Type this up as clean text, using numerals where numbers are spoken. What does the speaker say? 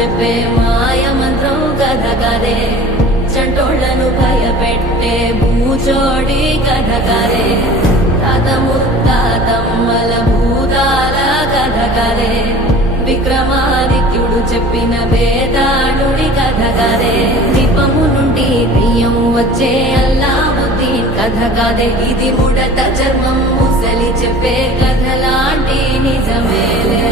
చెప్పే మాయ మంత్రం కథ కదే చంటోళ్లను భయపెట్టే భూచోడి కథ కదే తాత ముత్తాతమ్మల భూతాల కథ కదే విక్రమాదిత్యుడు చెప్పిన వేదాళుడి కథ కదే దీపము నుండి బియ్యం వచ్చే అల్లావుద్దీన్ కథ కదే ఇది ముడత చర్మం ముసలి చెప్పే కథలాంటి నిజమేలే